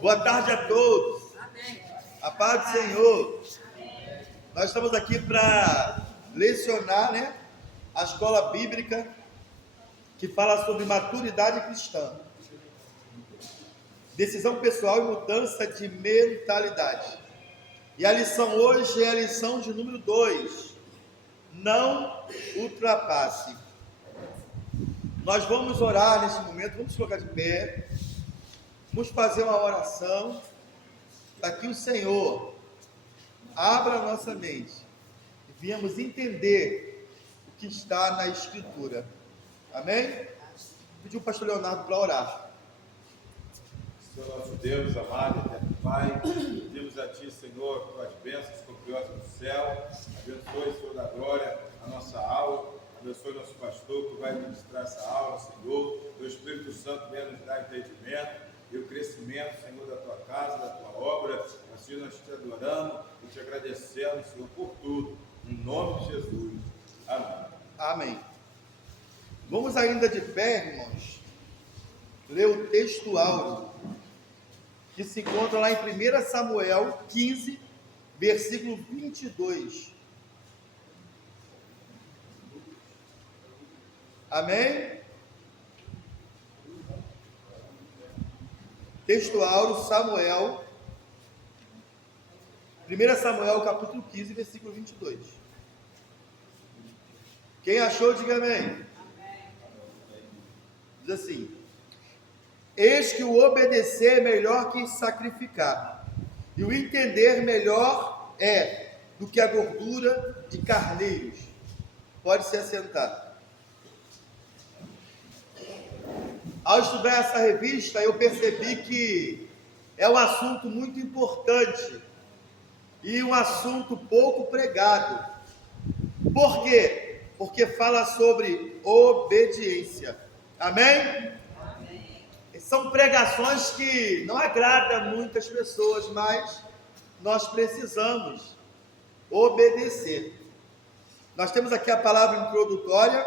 Boa tarde a todos. A paz do Senhor. Nós estamos aqui para lecionar, a escola bíblica que fala sobre maturidade cristã, decisão pessoal e mudança de mentalidade. E a lição hoje é a lição de número 2. Não ultrapasse. Nós vamos orar nesse momento, vamos colocar de pé, vamos fazer uma oração para que o Senhor abra a nossa mente e viemos entender o que está na Escritura. Amém? Vou pedir o pastor Leonardo para orar. Senhor nosso Deus, amado, eterno Pai, pedimos a Ti, Senhor, tuas bênçãos copiosas do céu. Abençoe, Senhor da glória, a nossa aula. Abençoe nosso pastor que vai ministrar essa aula, Senhor. O Espírito Santo venha nos dar entendimento e o crescimento, Senhor, da Tua casa, da Tua obra. Assim nós te adoramos e te agradecemos, Senhor, por tudo. Em nome de Jesus. Amém. Amém. Vamos ainda de pé, irmãos, ler o texto áureo, que se encontra lá em 1 Samuel 15, versículo 22. Amém? Texto áureo, Samuel, 1 Samuel capítulo 15, versículo 22. Quem achou, diga amém. Diz assim: eis que o obedecer é melhor que sacrificar, e o entender melhor é do que a gordura de carneiros. Pode se assentar. Ao estudar essa revista, eu percebi que é um assunto muito importante e um assunto pouco pregado. Por quê? Porque fala sobre obediência. Amém? Amém. São pregações que não agradam muitas pessoas, mas nós precisamos obedecer. Nós temos aqui a palavra introdutória,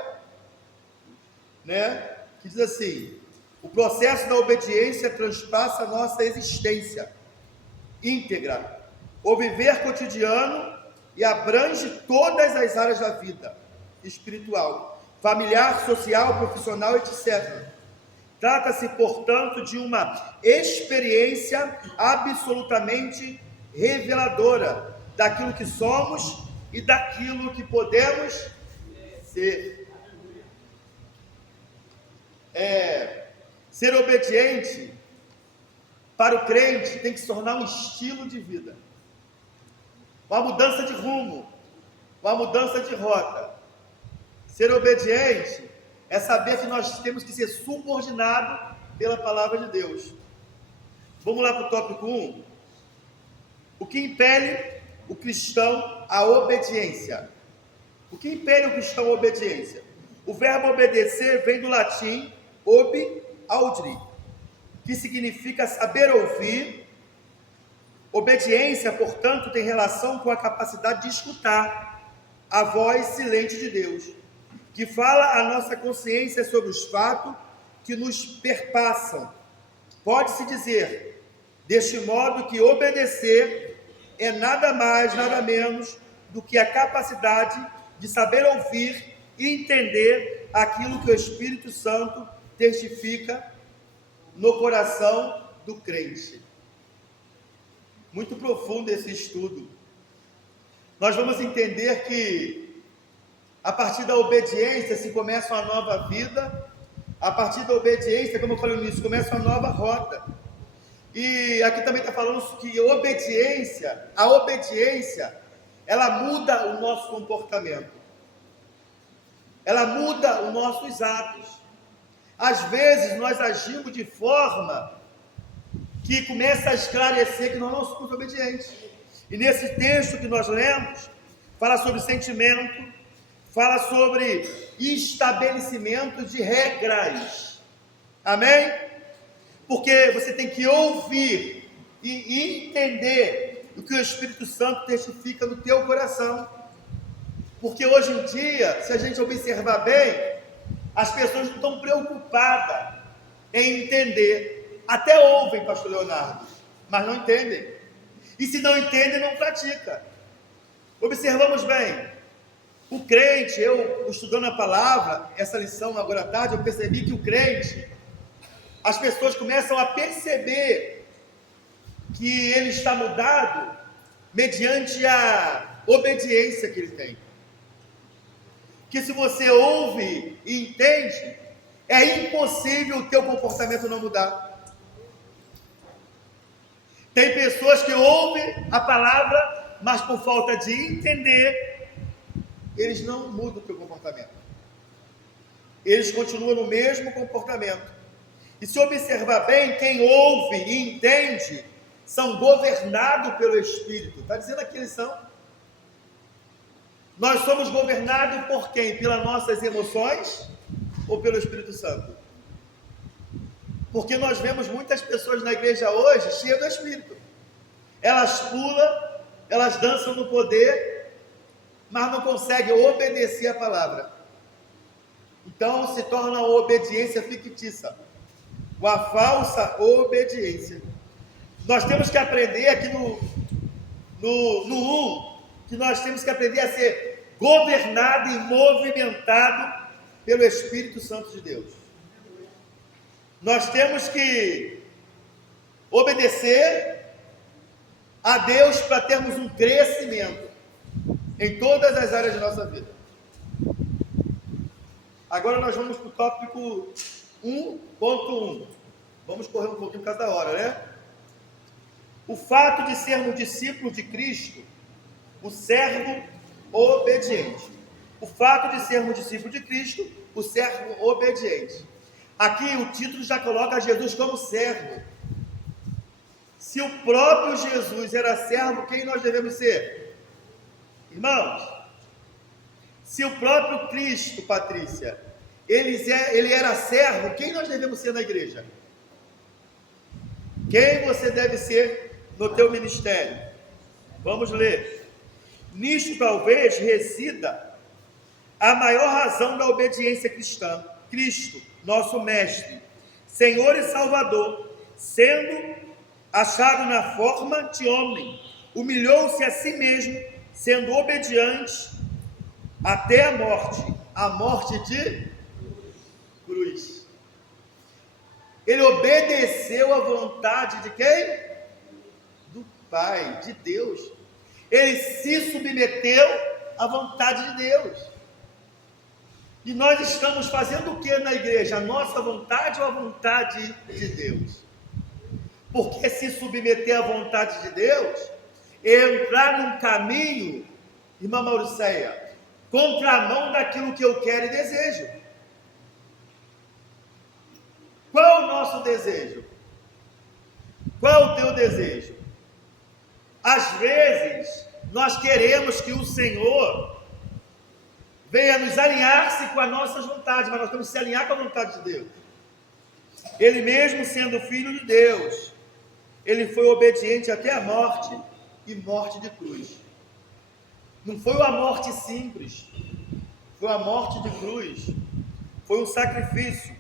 que diz assim: o processo da obediência transpassa a nossa existência íntegra, o viver cotidiano, e abrange todas as áreas da vida, espiritual, familiar, social, profissional, etc. Trata-se, portanto, de uma experiência absolutamente reveladora daquilo que somos e daquilo que podemos ser. Ser obediente para o crente tem que se tornar um estilo de vida, uma mudança de rumo, uma mudança de rota. Ser obediente é saber que nós temos que ser subordinados pela palavra de Deus. Vamos lá para o tópico 1. O que impele o cristão à obediência? O que impele o cristão à obediência? O verbo obedecer vem do latim ob audire, que significa saber ouvir. Obediência, portanto, tem relação com a capacidade de escutar a voz silente de Deus, que fala a nossa consciência sobre os fatos que nos perpassam. Pode-se dizer, deste modo, que obedecer é nada mais, nada menos do que a capacidade de saber ouvir e entender aquilo que o Espírito Santo testifica no coração do crente. Muito profundo esse estudo. Nós vamos entender que a partir da obediência se começa uma nova vida. A partir da obediência, como eu falei no início, começa uma nova rota. E aqui também está falando que a obediência, ela muda o nosso comportamento. Ela muda os nossos atos. Às vezes nós agimos de forma que começa a esclarecer que nós não somos obedientes. E nesse texto que nós lemos, fala sobre sentimento, fala sobre estabelecimento de regras. Amém? Porque você tem que ouvir e entender o que o Espírito Santo testifica no teu coração. Porque hoje em dia, se a gente observar bem, as pessoas não estão preocupadas em entender. Até ouvem, pastor Leonardo, mas não entendem. E se não entendem, não pratica. Observamos bem. O crente, eu estudando a palavra, essa lição agora à tarde, eu percebi que o crente, as pessoas começam a perceber que ele está mudado mediante a obediência que ele tem. Que se você ouve e entende, é impossível o teu comportamento não mudar. Tem pessoas que ouvem a palavra, mas por falta de entender, eles não mudam o teu comportamento. Eles continuam no mesmo comportamento. E se observar bem, quem ouve e entende, são governados pelo Espírito. Está dizendo aqui eles são. Nós somos governados por quem? Pelas nossas emoções ou pelo Espírito Santo? Porque nós vemos muitas pessoas na igreja hoje cheias do Espírito. Elas pulam, elas dançam no poder, mas não conseguem obedecer a palavra. Então se torna uma obediência fictícia, uma falsa obediência. Nós temos que aprender aqui no 1, que nós temos que aprender a ser governado e movimentado pelo Espírito Santo de Deus. Nós temos que obedecer a Deus para termos um crescimento em todas as áreas de nossa vida. Agora nós vamos para o tópico 1.1. Vamos correr um pouquinho cada hora, né? O fato de sermos discípulos de Cristo, o servo obediente. O fato de sermos discípulos de Cristo, o servo obediente. Aqui o título já coloca Jesus como servo. Se o próprio Jesus era servo, quem nós devemos ser? Irmãos, se o próprio Cristo, Patrícia, ele era servo, quem nós devemos ser na igreja? Quem você deve ser no teu ministério? Vamos ler. Nisto talvez resida a maior razão da obediência cristã. Cristo, nosso Mestre, Senhor e Salvador, sendo achado na forma de homem, humilhou-se a si mesmo, sendo obediente até a morte de cruz. Ele obedeceu à vontade de quem? Do Pai, de Deus. Ele se submeteu à vontade de Deus. E nós estamos fazendo o que na igreja? A nossa vontade ou a vontade de Deus? Porque se submeter à vontade de Deus é entrar num caminho, irmã Mauriceia, contramão daquilo que eu quero e desejo. Qual é o nosso desejo? Qual é o teu desejo? Às vezes, nós queremos que o Senhor venha nos alinhar-se com as nossas vontades, mas nós temos que se alinhar com a vontade de Deus. Ele mesmo sendo filho de Deus, ele foi obediente até a morte, e morte de cruz. Não foi uma morte simples, foi uma morte de cruz, foi um sacrifício.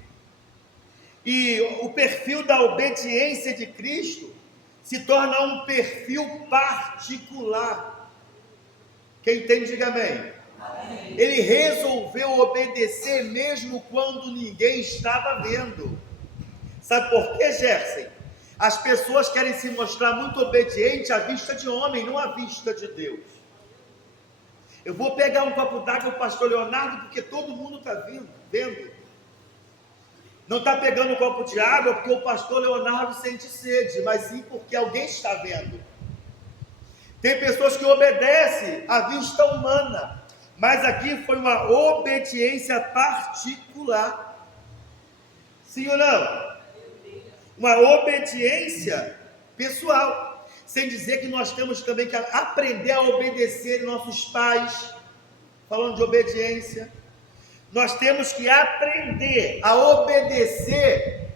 E o perfil da obediência de Cristo se torna um perfil particular. Quem entende, diga amém. Amém. Ele resolveu obedecer mesmo quando ninguém estava vendo. Sabe por quê, Gerson? As pessoas querem se mostrar muito obedientes à vista de homem, não à vista de Deus. Eu vou pegar um copo d'água para o pastor Leonardo, porque todo mundo está vendo. Não está pegando um copo de água porque o pastor Leonardo sente sede, mas sim porque alguém está vendo. Tem pessoas que obedecem à vista humana, mas aqui foi uma obediência particular. Sim ou não? Uma obediência pessoal. Sem dizer que nós temos também que aprender a obedecer nossos pais, falando de obediência. Nós temos que aprender a obedecer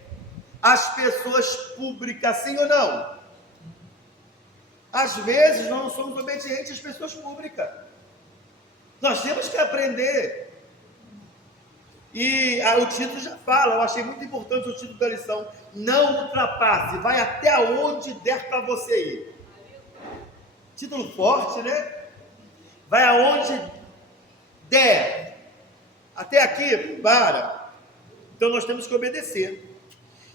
às pessoas públicas, sim ou não? Às vezes nós não somos obedientes às pessoas públicas. Nós temos que aprender. E o título já fala, eu achei muito importante o título da lição: não ultrapasse, vai até onde der para você ir. Título forte, né? Vai aonde der. Até aqui, para. Então nós temos que obedecer.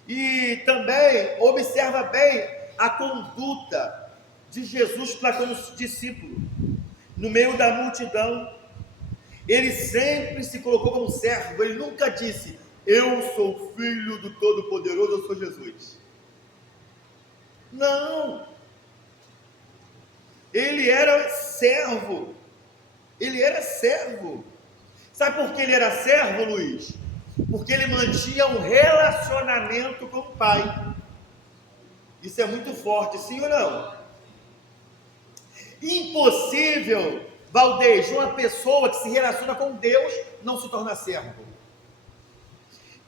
E também observa bem a conduta de Jesus para com os discípulos. No meio da multidão, ele sempre se colocou como servo. Ele nunca disse: eu sou filho do Todo-Poderoso, eu sou Jesus. Não. Ele era servo. Ele era servo. Sabe por que ele era servo, Luiz? Porque ele mantinha um relacionamento com o Pai. Isso é muito forte, sim ou não? Impossível, Valdez, uma pessoa que se relaciona com Deus não se torna servo.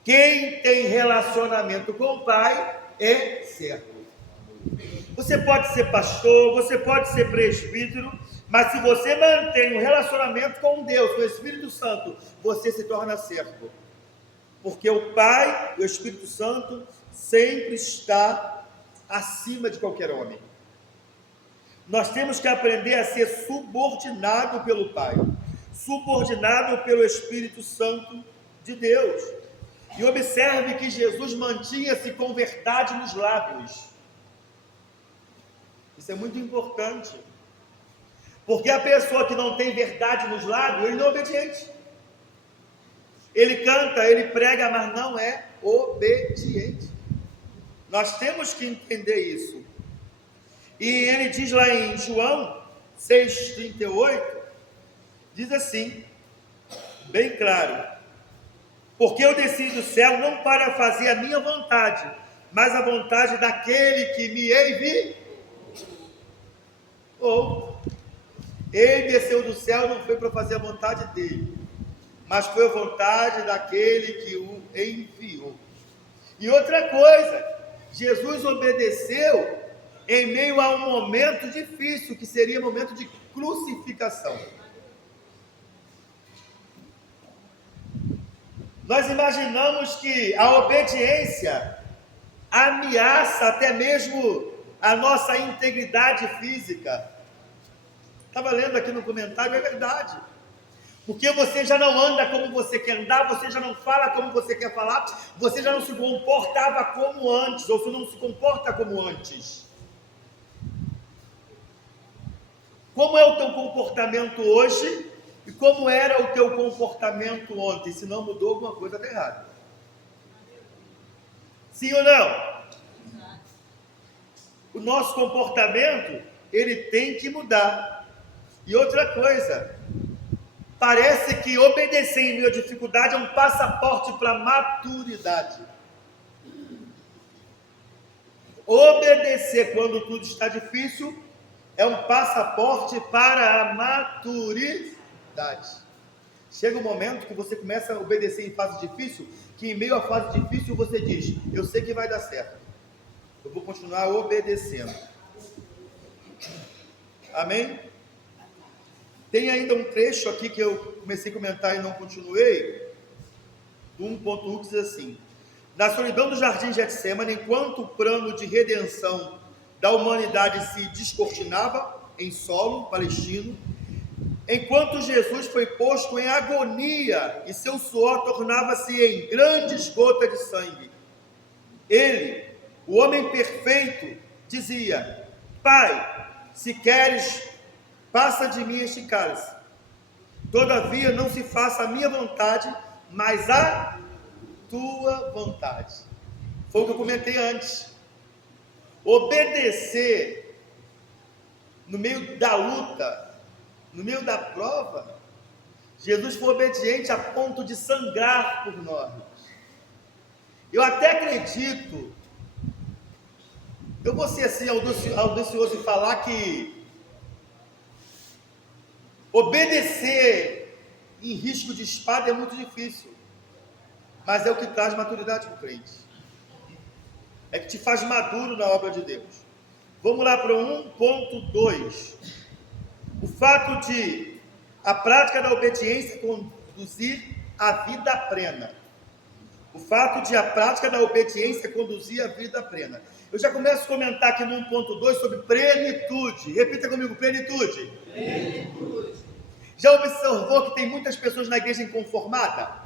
Quem tem relacionamento com o Pai é servo. Você pode ser pastor, você pode ser presbítero, mas se você mantém um relacionamento com Deus, com o Espírito Santo, você se torna servo. Porque o Pai e o Espírito Santo sempre está acima de qualquer homem. Nós temos que aprender a ser subordinado pelo Pai, subordinado pelo Espírito Santo de Deus. E observe que Jesus mantinha-se com verdade nos lábios. Isso é muito importante. Porque a pessoa que não tem verdade nos lábios, ele não é obediente. Ele canta, ele prega, mas não é obediente. Nós temos que entender isso. E ele diz lá em João 6,38, diz assim, bem claro: porque eu desci do céu não para fazer a minha vontade, mas a vontade daquele que me enviou. Ele desceu do céu não foi para fazer a vontade dele, mas foi a vontade daquele que o enviou. E outra coisa, Jesus obedeceu em meio a um momento difícil, que seria o momento de crucificação. Nós imaginamos que a obediência ameaça até mesmo a nossa integridade física. Estava lendo aqui no comentário, é verdade. Porque você já não anda como você quer andar, você já não fala como você quer falar, você já não se comportava como antes, ou você não se comporta como antes. Como é o teu comportamento hoje e como era o teu comportamento ontem? Se não mudou, alguma coisa está errada. Sim ou não? O nosso comportamento, ele tem que mudar. E outra coisa, parece que obedecer em meio à dificuldade é um passaporte para a maturidade. Obedecer quando tudo está difícil é um passaporte para a maturidade. Chega um momento que você começa a obedecer em fase difícil, que em meio à fase difícil você diz: eu sei que vai dar certo, eu vou continuar obedecendo. Amém? Tem ainda um trecho aqui que eu comecei a comentar e não continuei, do 1.1, que diz assim: na solidão do jardim de Getsêmani, enquanto o plano de redenção da humanidade se descortinava em solo palestino, enquanto Jesus foi posto em agonia e seu suor tornava-se em grandes gotas de sangue, ele, o homem perfeito, dizia: Pai, se queres, passa de mim este cálice. Todavia não se faça a minha vontade, mas a tua vontade. Foi o que eu comentei antes. Obedecer no meio da luta, no meio da prova. Jesus foi obediente a ponto de sangrar por nós. Eu até acredito, eu vou ser assim audacioso e falar que obedecer em risco de espada é muito difícil, mas é o que traz maturidade para o crente, é que te faz maduro na obra de Deus. Vamos lá para o 1.2. O fato de a prática da obediência conduzir à vida plena. O fato de a prática da obediência conduzir à vida plena. Eu já começo a comentar aqui no 1.2 sobre plenitude. Repita comigo, plenitude. Plenitude. Já observou que tem muitas pessoas na igreja inconformada?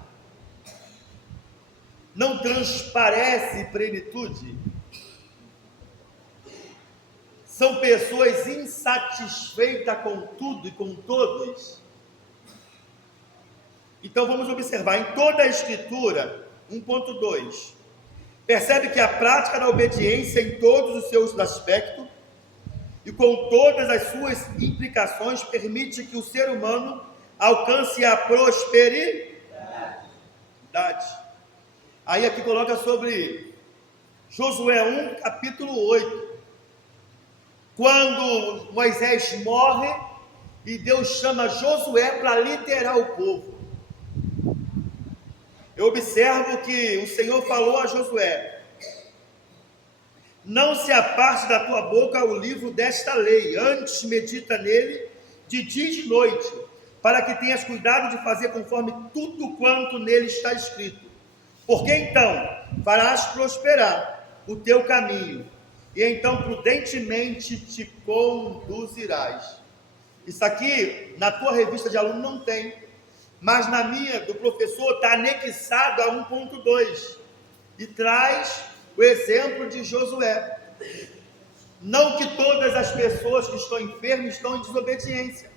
Não transparece plenitude. São pessoas insatisfeitas com tudo e com todos. Então vamos observar, em toda a Escritura, 1.2, percebe que a prática da obediência em todos os seus aspectos e com todas as suas implicações permite que o ser humano alcance a prosperidade. Aí aqui coloca sobre Josué 1, capítulo 8. Quando Moisés morre e Deus chama Josué para liderar o povo. Eu observo que o Senhor falou a Josué: não se aparte da tua boca o livro desta lei, antes medita nele de dia e de noite, para que tenhas cuidado de fazer conforme tudo quanto nele está escrito. Porque então farás prosperar o teu caminho, e então prudentemente te conduzirás. Isso aqui, na tua revista de aluno não tem, mas na minha, do professor, está anexado a 1.2, e traz o exemplo de Josué. Não que todas as pessoas que estão enfermas estão em desobediência,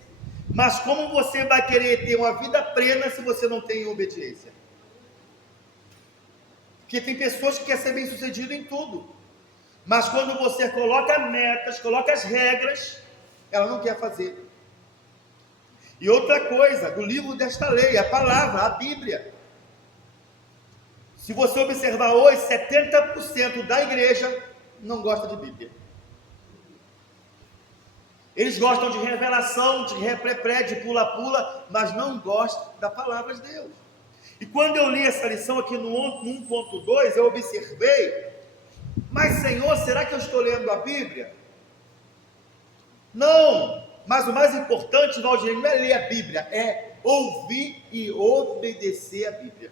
mas como você vai querer ter uma vida plena se você não tem obediência? Porque tem pessoas que querem ser bem sucedido em tudo, mas quando você coloca metas, coloca as regras, ela não quer fazer. E outra coisa, do livro desta lei, a palavra, a Bíblia. Se você observar hoje, 70% da igreja não gosta de Bíblia. Eles gostam de revelação, de repré, de pula-pula, mas não gostam da palavra de Deus. E quando eu li essa lição aqui no 1.2, eu observei, mas Senhor, será que eu estou lendo a Bíblia? Não, mas o mais importante, Valdir, não é ler a Bíblia, é ouvir e obedecer a Bíblia.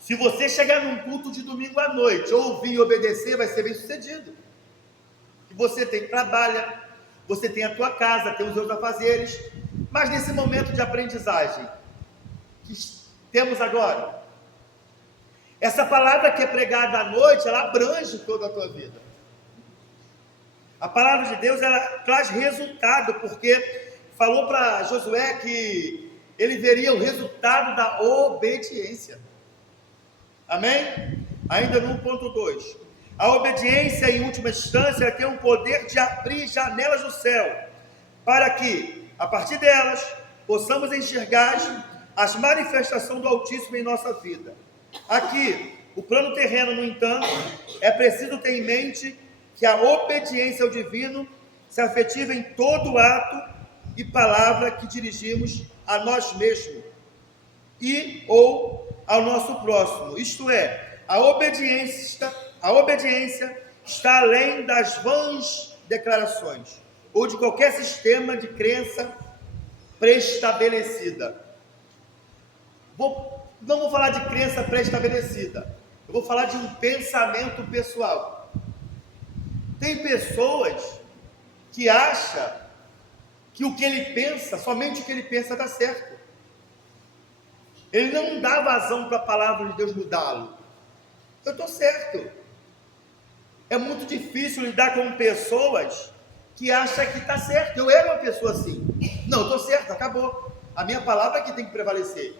Se você chegar num culto de domingo à noite, ouvir e obedecer, vai ser bem sucedido. E você trabalha, você tem a tua casa, tem os seus afazeres, mas nesse momento de aprendizagem que temos agora, essa palavra que é pregada à noite, ela abrange toda a tua vida. A palavra de Deus, ela traz resultado, porque falou para Josué que ele veria o resultado da obediência. Amém? Ainda no 1.2. A obediência, em última instância, tem o poder de abrir janelas do céu, para que, a partir delas, possamos enxergar as manifestações do Altíssimo em nossa vida. Aqui, o plano terreno, no entanto, é preciso ter em mente que a obediência ao divino se afetiva em todo ato e palavra que dirigimos a nós mesmos e ou ao nosso próximo. Isto é, a obediência está além das vãs declarações ou de qualquer sistema de crença pré-estabelecida. Não vou falar de crença pré-estabelecida, eu vou falar de um pensamento pessoal. Tem pessoas que acham que o que ele pensa, somente o que ele pensa dá certo. Ele não dá vazão para a palavra de Deus mudá-lo. Eu estou certo. É muito difícil lidar com pessoas que acham que está certo. Eu era uma pessoa assim. Não, estou certo, acabou. A minha palavra é que tem que prevalecer.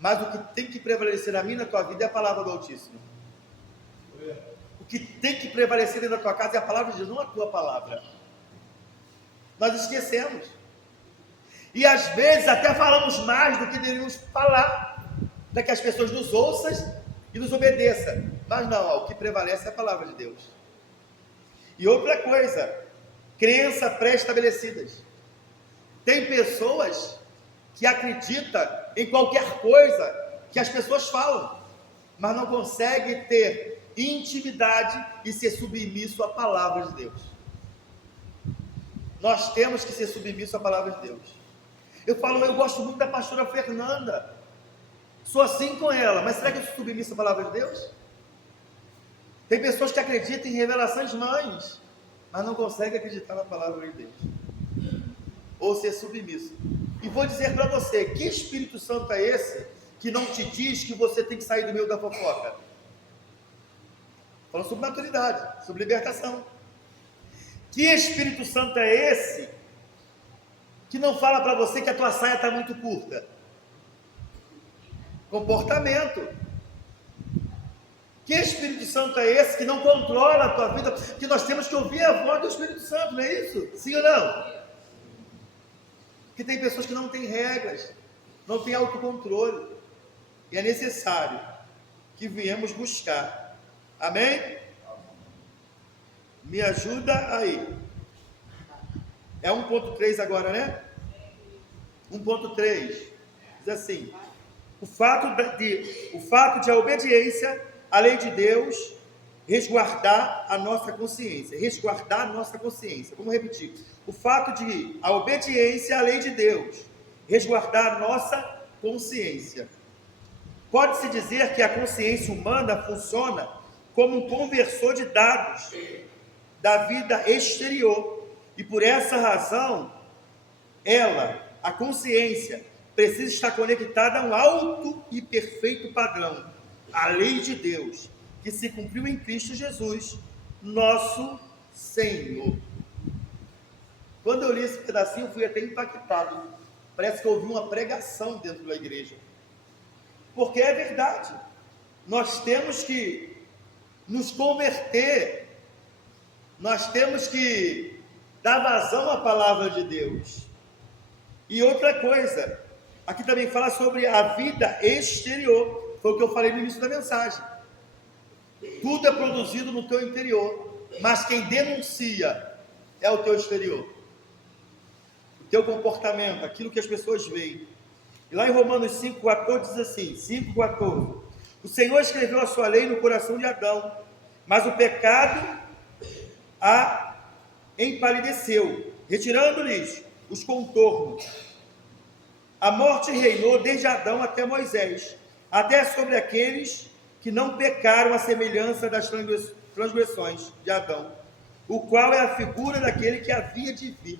Mas o que tem que prevalecer na minha e na tua vida é a palavra do Altíssimo. O que tem que prevalecer dentro da tua casa é a palavra de Deus, não a tua palavra. Nós esquecemos. E às vezes até falamos mais do que deveríamos falar, para que as pessoas nos ouçam e nos obedeçam. Mas não, o que prevalece é a palavra de Deus. E outra coisa, crença pré-estabelecidas. Tem pessoas que acreditam em qualquer coisa que as pessoas falam, mas não conseguem ter intimidade e ser submisso à palavra de Deus. Nós temos que ser submissos à palavra de Deus. Eu gosto muito da pastora Fernanda. Sou assim com ela, mas será que eu sou submisso à palavra de Deus? Tem pessoas que acreditam em revelações mães, mas não conseguem acreditar na palavra de Deus, ou ser submisso. E vou dizer para você, que Espírito Santo é esse que não te diz que você tem que sair do meio da fofoca? Falando sobre maturidade, sobre libertação. Que Espírito Santo é esse que não fala para você que a tua saia está muito curta? Comportamento. Que Espírito Santo é esse que não controla a tua vida? Que nós temos que ouvir a voz do Espírito Santo, não é isso? Sim ou não? Que tem pessoas que não têm regras, não têm autocontrole, e é necessário que viemos buscar. Amém? Me ajuda aí. É 1.3 agora, né? 1.3 diz assim: o fato de a obediência à lei de Deus resguardar a nossa consciência. Resguardar a nossa consciência. Vamos repetir. O fato de a obediência à lei de Deus resguardar a nossa consciência. Pode-se dizer que a consciência humana funciona como um conversor de dados da vida exterior. E por essa razão, a consciência, precisa estar conectada a um alto e perfeito padrão, a lei de Deus, que se cumpriu em Cristo Jesus, nosso Senhor. Quando eu li esse pedacinho, eu fui até impactado. Parece que eu ouvi uma pregação dentro da igreja. Porque é verdade. Nós temos que nos converter. Nós temos que dar vazão à palavra de Deus. E outra coisa, aqui também fala sobre a vida exterior. Foi o que eu falei no início da mensagem. Tudo é produzido no teu interior, mas quem denuncia é o teu exterior. O teu comportamento, aquilo que as pessoas veem. E lá em Romanos 5,14 diz assim, 5,14: o Senhor escreveu a sua lei no coração de Adão, mas o pecado a empalideceu, retirando-lhes os contornos. A morte reinou desde Adão até Moisés, até sobre aqueles que não pecaram à semelhança das transgressões de Adão, o qual é a figura daquele que havia de vir.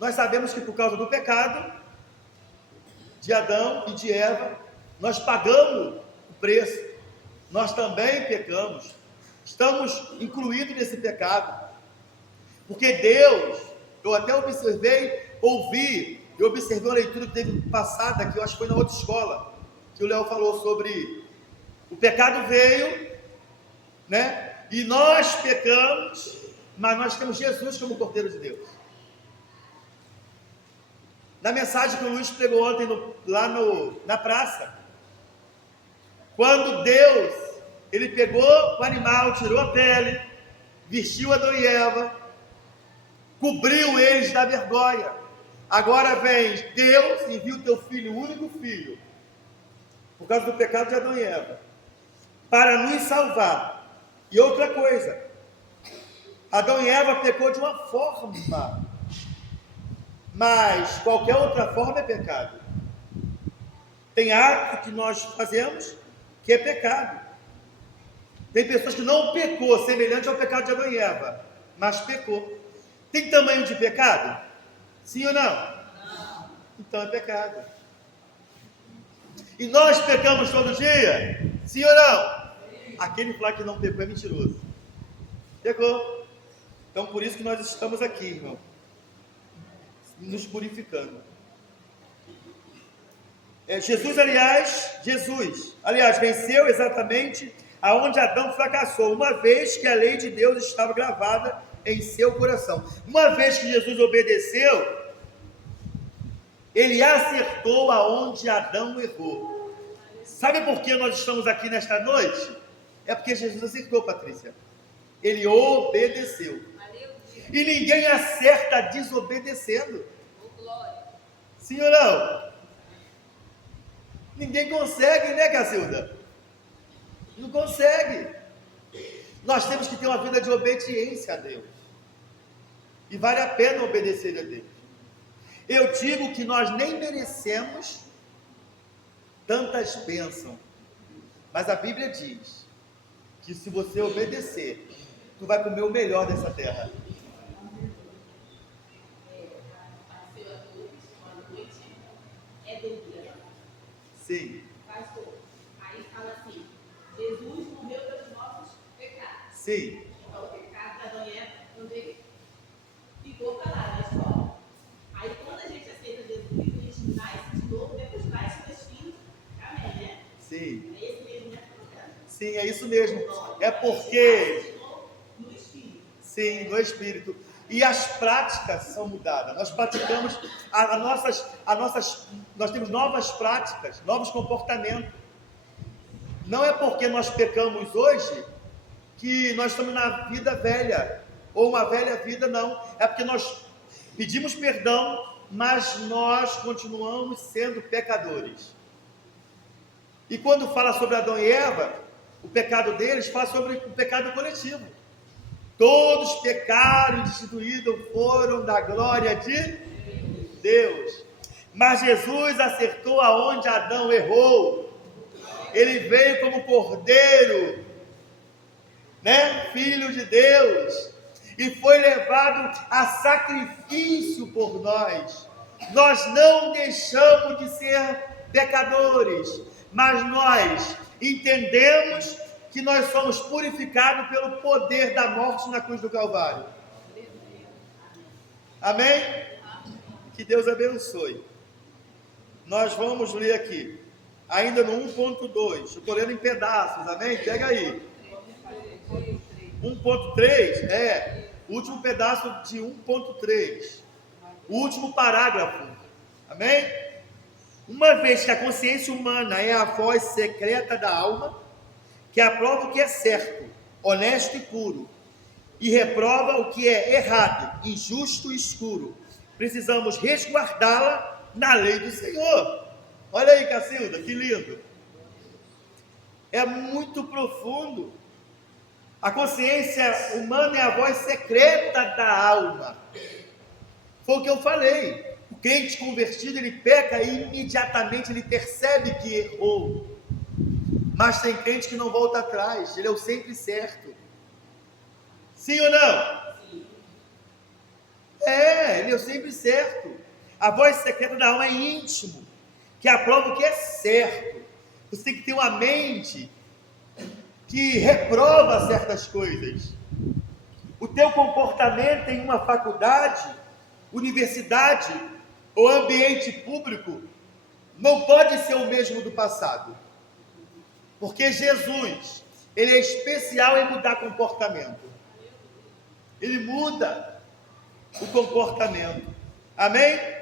Nós sabemos que por causa do pecado de Adão e de Eva, nós pagamos o preço, nós também pecamos, estamos incluídos nesse pecado, porque Deus, eu até observei uma leitura que teve passada, que eu acho que foi na outra escola, que o Léo falou sobre o pecado veio, né? E nós pecamos, mas nós temos Jesus como Cordeiro de Deus. Na mensagem que o Luiz pregou ontem na praça, quando Deus, ele pegou o animal, tirou a pele, vestiu Adão e Eva, cobriu eles da vergonha. Agora vem Deus e envia o teu filho, o único filho, por causa do pecado de Adão e Eva, para nos salvar. E outra coisa, Adão e Eva pecou de uma forma, mas qualquer outra forma é pecado. Tem ato que nós fazemos que é pecado. Tem pessoas que não pecou semelhante ao pecado de Adão e Eva, mas pecou. Tem tamanho de pecado? Sim ou não? Não. Então é pecado. E nós pecamos todo dia? Sim ou não? Sim. Aquele que fala que não pecou é mentiroso. Pecou. Então por isso que nós estamos aqui, irmão, nos purificando. Jesus, aliás, venceu exatamente aonde Adão fracassou, uma vez que a lei de Deus estava gravada em seu coração. Uma vez que Jesus obedeceu, ele acertou aonde Adão errou. Sabe por que nós estamos aqui nesta noite? É porque Jesus acertou, Patrícia. Ele obedeceu. E ninguém acerta desobedecendo. Sim ou não? Ninguém consegue, né, Cacilda? Não consegue. Nós temos que ter uma vida de obediência a Deus. E vale a pena obedecer a Deus. Eu digo que nós nem merecemos tantas bênçãos. Mas a Bíblia diz que se você obedecer, tu vai comer o melhor dessa terra. Sim. Pastor, aí fala assim, Jesus morreu pelos nossos pecados. Sim. Então o pecado da Adão e Eva também ficou para lá na escola. Aí quando a gente aceita Jesus, a gente nasce de novo, depois nasce no Espírito. Amém, né? Sim. É esse mesmo, né? Sim, é isso mesmo. É porque... No Espírito. Sim, no Espírito. E as práticas são mudadas. Nós praticamos nós temos novas práticas, novos comportamentos. Não é porque nós pecamos hoje que nós estamos na vida velha, ou uma velha vida, não. É porque nós pedimos perdão, mas nós continuamos sendo pecadores. E quando fala sobre Adão e Eva, o pecado deles fala sobre o pecado coletivo. Todos pecaram e destituídos foram da glória de Deus. Mas Jesus acertou aonde Adão errou. Ele veio como cordeiro, né? Filho de Deus, e foi levado a sacrifício por nós. Nós não deixamos de ser pecadores, mas nós entendemos que nós somos purificados pelo poder da morte na cruz do Calvário. Amém? Que Deus abençoe. Nós vamos ler aqui, ainda no 1.2, eu estou lendo em pedaços, amém? Pega aí. 1.3, o último pedaço de 1.3, o último parágrafo, amém? Uma vez que a consciência humana é a voz secreta da alma, que aprova o que é certo, honesto e puro, e reprova o que é errado, injusto e escuro, precisamos resguardá-la na lei do Senhor. Olha aí, Cacilda, que lindo. É muito profundo. A consciência humana é a voz secreta da alma. Foi o que eu falei. O crente convertido, ele peca e imediatamente ele percebe que errou. Mas tem crente que não volta atrás, ele é o sempre certo. Sim ou não? Sim. Ele é o sempre certo. A voz secreta da alma é íntimo, que aprova o que é certo. Você tem que ter uma mente que reprova certas coisas. O teu comportamento em uma faculdade, universidade ou ambiente público não pode ser o mesmo do passado. Porque Jesus, ele é especial em mudar comportamento. Ele muda o comportamento. Amém?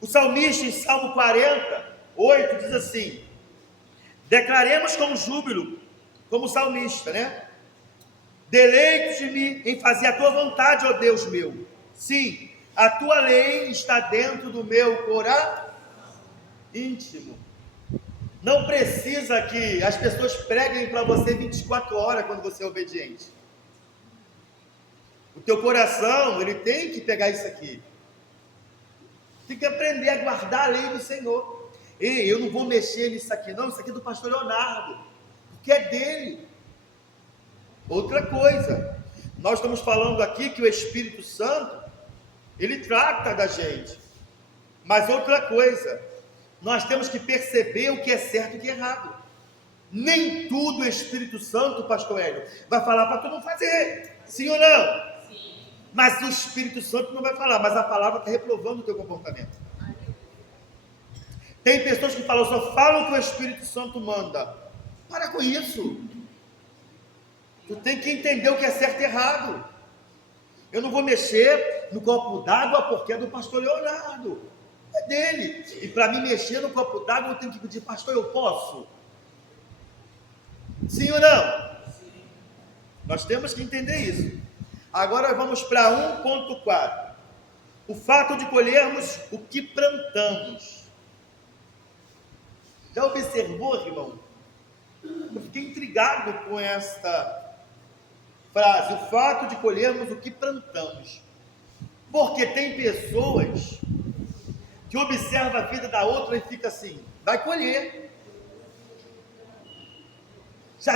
O salmista em Salmo 48 diz assim: declaremos com júbilo, como salmista, né? Deleito-me em fazer a tua vontade, ó Deus meu. Sim, a tua lei está dentro do meu coração íntimo. Não precisa que as pessoas preguem para você 24 horas quando você é obediente. O teu coração, ele tem que pegar isso aqui. Tem que aprender a guardar a lei do Senhor. Ei, eu não vou mexer nisso aqui não, isso aqui é do pastor Leonardo, porque é dele. Outra coisa, nós estamos falando aqui que o Espírito Santo, ele trata da gente. Mas outra coisa, nós temos que perceber o que é certo e o que é errado. Nem tudo o Espírito Santo, pastor Hélio, vai falar para tu não fazer, sim ou não? Sim. Mas o Espírito Santo não vai falar, mas a palavra está reprovando o teu comportamento. Tem pessoas que falam, só falam o que o Espírito Santo manda. Para com isso. Tu tem que entender o que é certo e errado. Eu não vou mexer no copo d'água porque é do pastor Leonardo. É dele. E para mim mexer no copo d'água eu tenho que pedir, pastor, eu posso? Sim ou não? Sim. Nós temos que entender isso. Agora vamos para 1.4. O fato de colhermos o que plantamos. Já observou, irmão? Eu fiquei intrigado com esta frase, o fato de colhermos o que plantamos. Porque tem pessoas que observam a vida da outra e fica assim, vai colher. Já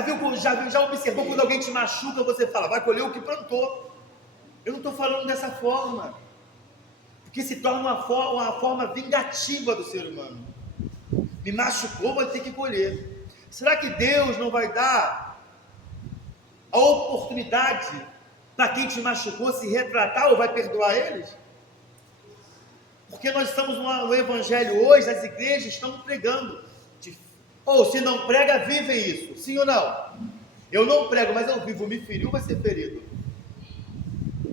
observou quando alguém te machuca, você fala, vai colher o que plantou. Eu não estou falando dessa forma, porque se torna uma forma vingativa do ser humano. Me machucou, vai ter que colher. Será que Deus não vai dar a oportunidade para quem te machucou se retratar ou vai perdoar eles? Porque nós estamos no evangelho hoje, as igrejas estão pregando. Ou se não prega, vive isso. Sim ou não? Eu não prego, mas eu vivo. Me feriu, vai ser ferido.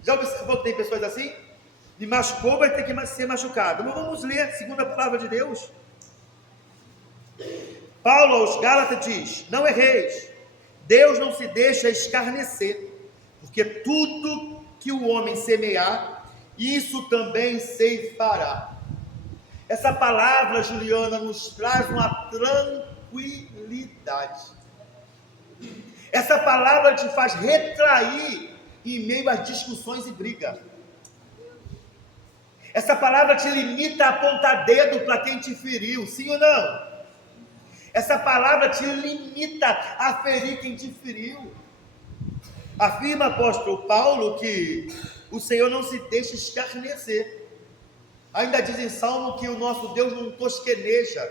Já observou que tem pessoas assim? Me machucou, vai ter que ser machucado. Mas vamos ler segundo a palavra de Deus. Paulo aos Gálatas diz, não erreis. Deus não se deixa escarnecer. Porque tudo que o homem semear, isso também ceifará. Essa palavra, Juliana, nos traz uma tranquilidade. Essa palavra te faz retrair em meio às discussões e brigas. Essa palavra te limita a apontar dedo para quem te feriu, sim ou não? Essa palavra te limita a ferir quem te feriu. Afirma o apóstolo Paulo que o Senhor não se deixa escarnecer. Ainda diz em Salmo que o nosso Deus não tosqueneja,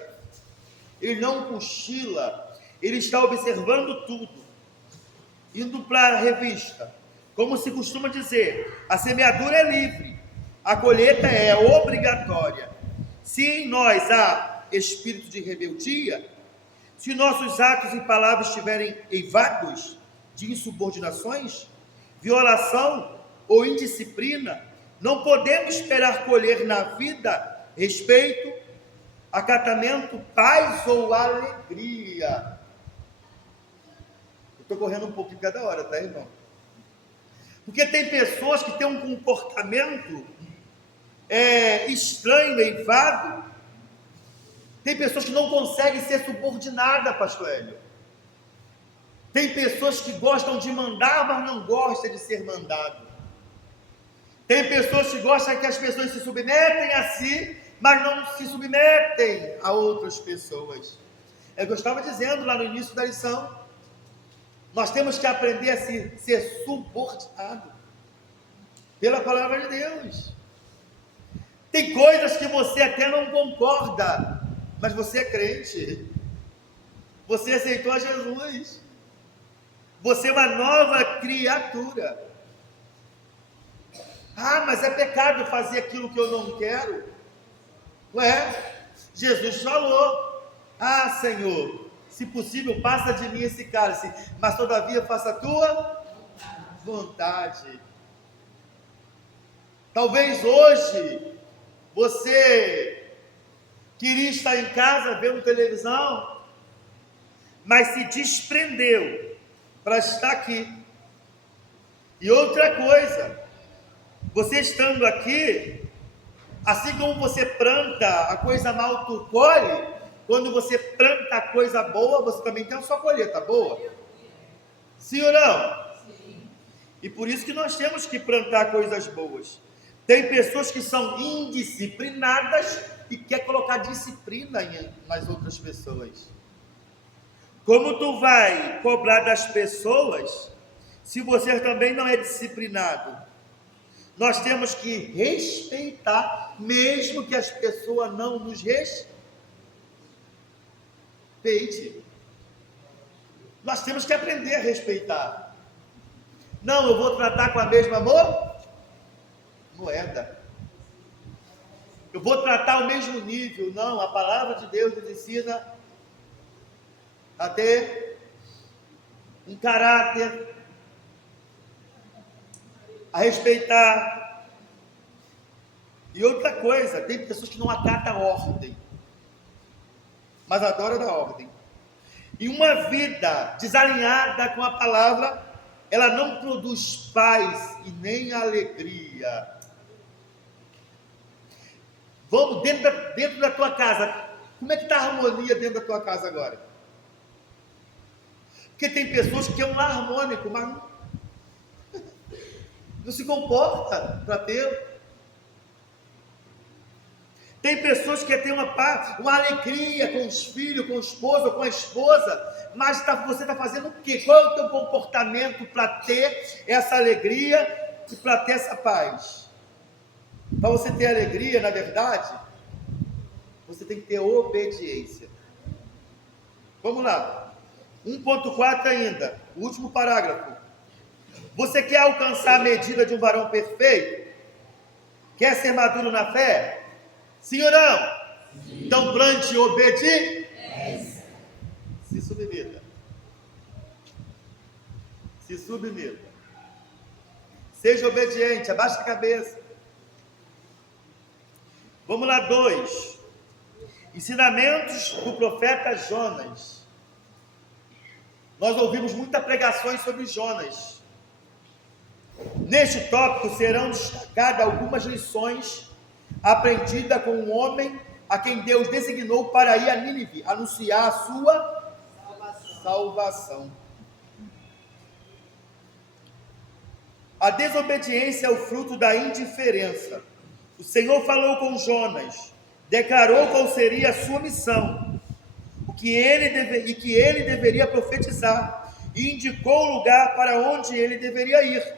Ele não cochila, Ele está observando tudo, indo para a revista. Como se costuma dizer, a semeadura é livre, a colheita é obrigatória. Se em nós há espírito de rebeldia, se nossos atos e palavras estiverem eivados de insubordinações, violação ou indisciplina, não podemos esperar colher na vida respeito, acatamento, paz ou alegria. Eu estou correndo um pouquinho cada hora, tá, irmão? Porque tem pessoas que têm um comportamento estranho, eivado. Tem pessoas que não conseguem ser subordinadas, pastor Hélio. Tem pessoas que gostam de mandar, mas não gostam de ser mandado. Tem pessoas que gostam que as pessoas se submetem a si, mas não se submetem a outras pessoas. É o que eu estava dizendo lá no início da lição. Nós temos que aprender a ser subordinado pela palavra de Deus. Tem coisas que você até não concorda, mas você é crente. Você aceitou a Jesus. Você é uma nova criatura. Ah, mas é pecado fazer aquilo que eu não quero. Ué, Jesus falou, ah, Senhor, se possível, passa de mim esse cálice, mas todavia faça a tua vontade. Talvez hoje você queria estar em casa vendo televisão, mas se desprendeu para estar aqui. E outra coisa, você estando aqui, assim como você planta a coisa mal, tu colhe. Quando você planta a coisa boa, você também tem a sua colheita boa. Sim ou não? Sim. E por isso que nós temos que plantar coisas boas. Tem pessoas que são indisciplinadas e quer colocar disciplina nas outras pessoas. Como tu vai cobrar das pessoas se você também não é disciplinado? Nós temos que respeitar, mesmo que as pessoas não nos respeitem. Nós temos que aprender a respeitar. Não, eu vou tratar com a mesma moeda. Eu vou tratar o mesmo nível. Não, a palavra de Deus nos ensina a ter um caráter, a respeitar. E outra coisa, tem pessoas que não acatam a ordem, mas adoram a ordem. E uma vida desalinhada com a palavra, ela não produz paz e nem alegria. Vamos dentro da tua casa. Como é que está a harmonia dentro da tua casa agora? Porque tem pessoas que é um lar harmônico, mas não se comporta para ter. Tem pessoas que têm uma alegria com os filhos, com o esposo ou com a esposa, mas você está fazendo o quê? Qual é o teu comportamento para ter essa alegria e para ter essa paz? Para você ter alegria, na verdade, você tem que ter obediência. Vamos lá. 1.4 ainda, o último parágrafo. Você quer alcançar a medida de um varão perfeito? Quer ser maduro na fé? Sim ou não? Sim. Então plante obediência. Se submeta. Se submeta. Seja obediente, abaixa a cabeça. Vamos lá, 2. Ensinamentos do profeta Jonas. Nós ouvimos muitas pregações sobre Jonas. Neste tópico serão destacadas algumas lições aprendidas com um homem a quem Deus designou para ir a Nínive, anunciar a sua salvação. A desobediência é o fruto da indiferença. O Senhor falou com Jonas, declarou qual seria a sua missão, que ele deveria profetizar, e indicou o lugar para onde ele deveria ir.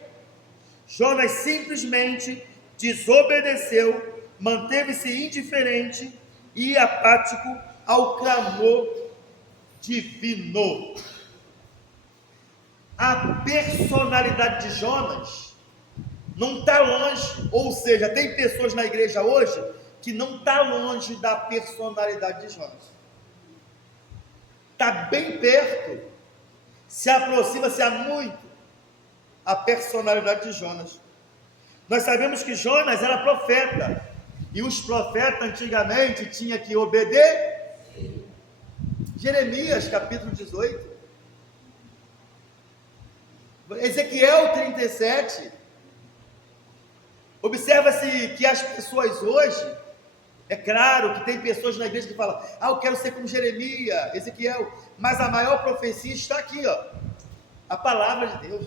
Jonas simplesmente desobedeceu, manteve-se indiferente e apático ao clamor divino. A personalidade de Jonas não está longe, ou seja, tem pessoas na igreja hoje que não está longe da personalidade de Jonas. Está bem perto, se aproxima-se há muito a personalidade de Jonas. Nós sabemos que Jonas era profeta, e os profetas antigamente tinham que obedecer. Jeremias capítulo 18, Ezequiel 37, observa-se que as pessoas hoje, é claro que tem pessoas na igreja que falam, eu quero ser como Jeremias, Ezequiel, mas a maior profecia está aqui, a palavra de Deus.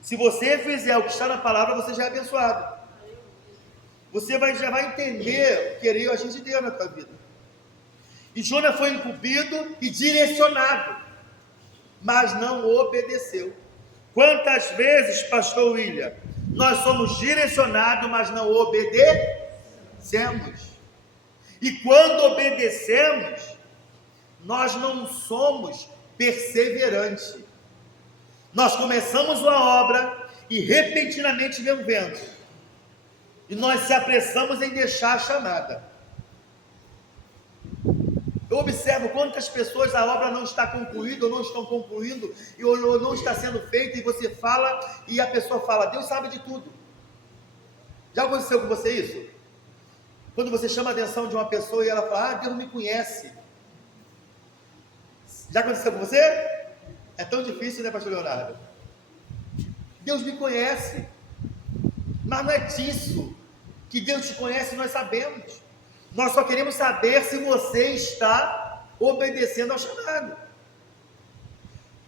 Se você fizer o que está na palavra, você já é abençoado. Você já vai entender o querer e o agir de Deus na tua vida. E Jonas foi incumbido e direcionado, mas não obedeceu. Quantas vezes, pastor William, nós somos direcionados, mas não obedecemos? E quando obedecemos, nós não somos perseverantes. Nós começamos uma obra e repentinamente vem um vento. E nós se apressamos em deixar a chamada. Eu observo quantas pessoas a obra não está concluída, ou não estão concluindo, ou não está sendo feita, e você fala, e a pessoa fala, Deus sabe de tudo. Já aconteceu com você isso? Quando você chama a atenção de uma pessoa e ela fala, Deus me conhece. Já aconteceu com você? É tão difícil, né, pastor Leonardo? Deus me conhece. Mas não é disso que Deus te conhece, nós sabemos. Nós só queremos saber se você está obedecendo ao chamado,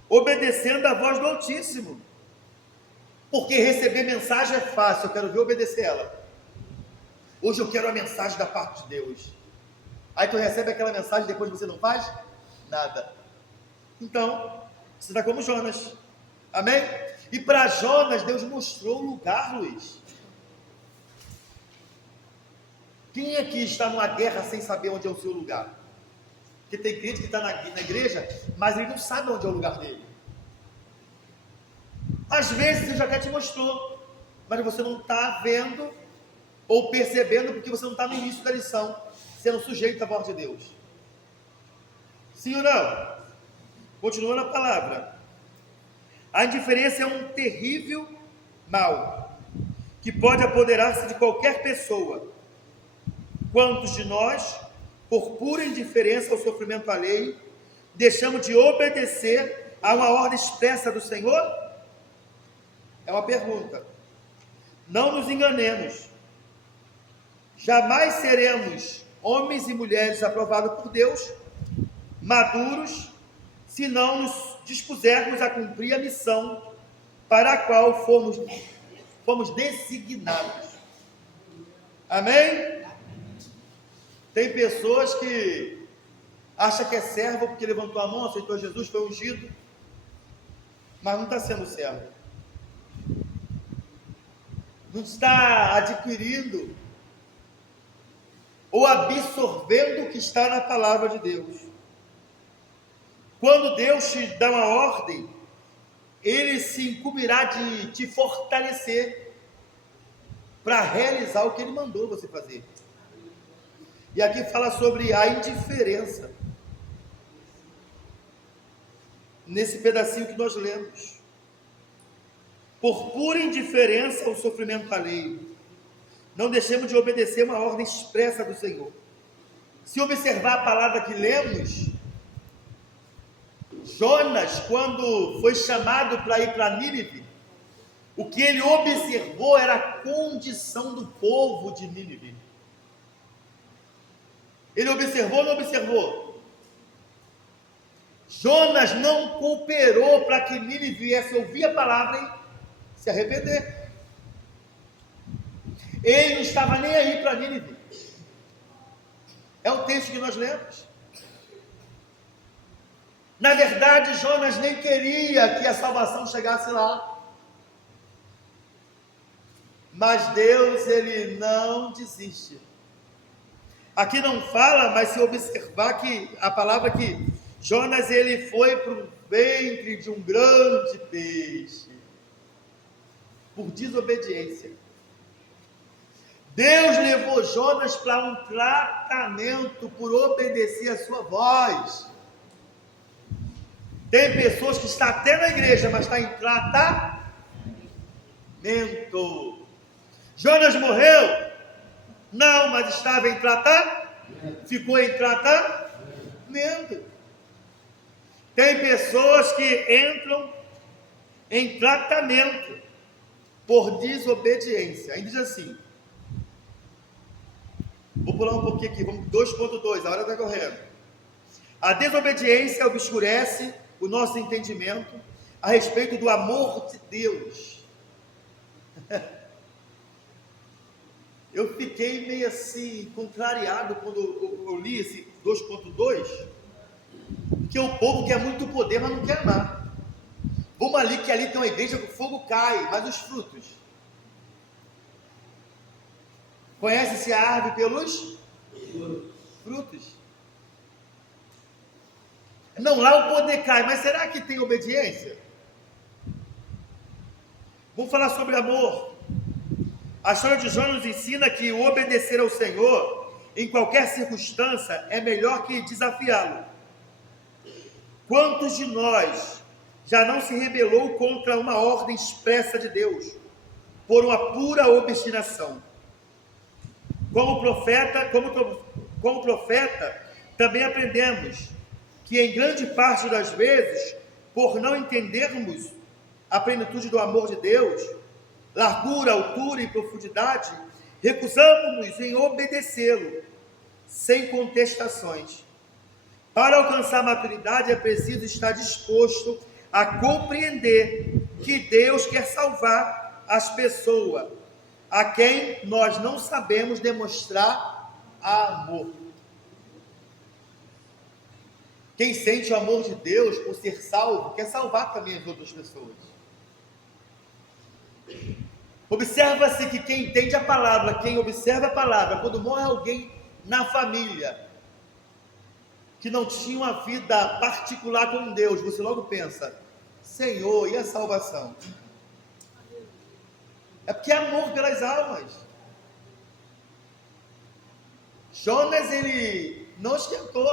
obedecendo a voz do Altíssimo. Porque receber mensagem é fácil, eu quero ver obedecer ela. Hoje eu quero a mensagem da parte de Deus. Aí tu recebe aquela mensagem e depois você não faz nada. Então, você está como Jonas. Amém? E para Jonas, Deus mostrou o lugar, Luiz. Quem aqui está numa guerra sem saber onde é o seu lugar? Porque tem crente que está na igreja, mas ele não sabe onde é o lugar dele. Às vezes ele já até te mostrou, mas você não está vendo ou percebendo, porque você não está no início da lição, sendo sujeito à voz de Deus. Sim ou não? Continuando a palavra. A indiferença é um terrível mal, que pode apoderar-se de qualquer pessoa. Quantos de nós, por pura indiferença ao sofrimento alheio, deixamos de obedecer a uma ordem expressa do Senhor? É uma pergunta. Não nos enganemos. Jamais seremos homens e mulheres aprovados por Deus, maduros, se não nos dispusermos a cumprir a missão para a qual fomos designados. Amém? Tem pessoas que acham que é servo porque levantou a mão, aceitou Jesus, foi ungido, mas não está sendo servo. Não está adquirindo ou absorvendo o que está na palavra de Deus. Quando Deus te dá uma ordem, Ele se incumbirá de te fortalecer para realizar o que Ele mandou você fazer. E aqui fala sobre a indiferença. Nesse pedacinho que nós lemos. Por pura indiferença ao sofrimento alheio, não deixemos de obedecer uma ordem expressa do Senhor. Se observar a palavra que lemos, Jonas, quando foi chamado para ir para Nínive, o que ele observou era a condição do povo de Nínive. Ele observou ou não observou? Jonas não cooperou para que Nínive viesse ouvir a palavra e se arrepender. Ele não estava nem aí para Nínive. É o texto que nós lemos. Na verdade, Jonas nem queria que a salvação chegasse lá. Mas Deus, Ele não desiste. Aqui não fala, mas se observar que a palavra que Jonas, ele foi para o ventre de um grande peixe, por desobediência. Deus levou Jonas para um tratamento por obedecer a sua voz. Tem pessoas que estão até na igreja, mas estão em tratamento. Jonas morreu? Não, mas estava em tratamento. Ficou em tratamento. Tem pessoas que entram em tratamento por desobediência. Ainda diz assim. Vou pular um pouquinho aqui, vamos 2.2, a hora está correndo. A desobediência obscurece o nosso entendimento a respeito do amor de Deus. Eu fiquei meio assim, contrariado quando eu li esse 2.2, porque o povo quer muito poder, mas não quer amar. Vamos ali, que ali tem uma igreja que o fogo cai, mas os frutos. Conhece-se a árvore pelos frutos. Não, lá o poder cai, mas será que tem obediência? Vamos falar sobre amor. A história de Jonas nos ensina que o obedecer ao Senhor, em qualquer circunstância, é melhor que desafiá-lo. Quantos de nós já não se rebelou contra uma ordem expressa de Deus, por uma pura obstinação? Como profeta, também aprendemos que em grande parte das vezes, por não entendermos a plenitude do amor de Deus, largura, altura e profundidade, recusamos-nos em obedecê-lo, sem contestações. Para alcançar a maturidade é preciso estar disposto a compreender que Deus quer salvar as pessoas a quem nós não sabemos demonstrar amor. Quem sente o amor de Deus por ser salvo, quer salvar também as outras pessoas. Observa-se que quem entende a palavra, quem observa a palavra, quando morre alguém na família, que não tinha uma vida particular com Deus, você logo pensa, Senhor, e a salvação? É porque é amor pelas almas. Jonas, ele não esquentou,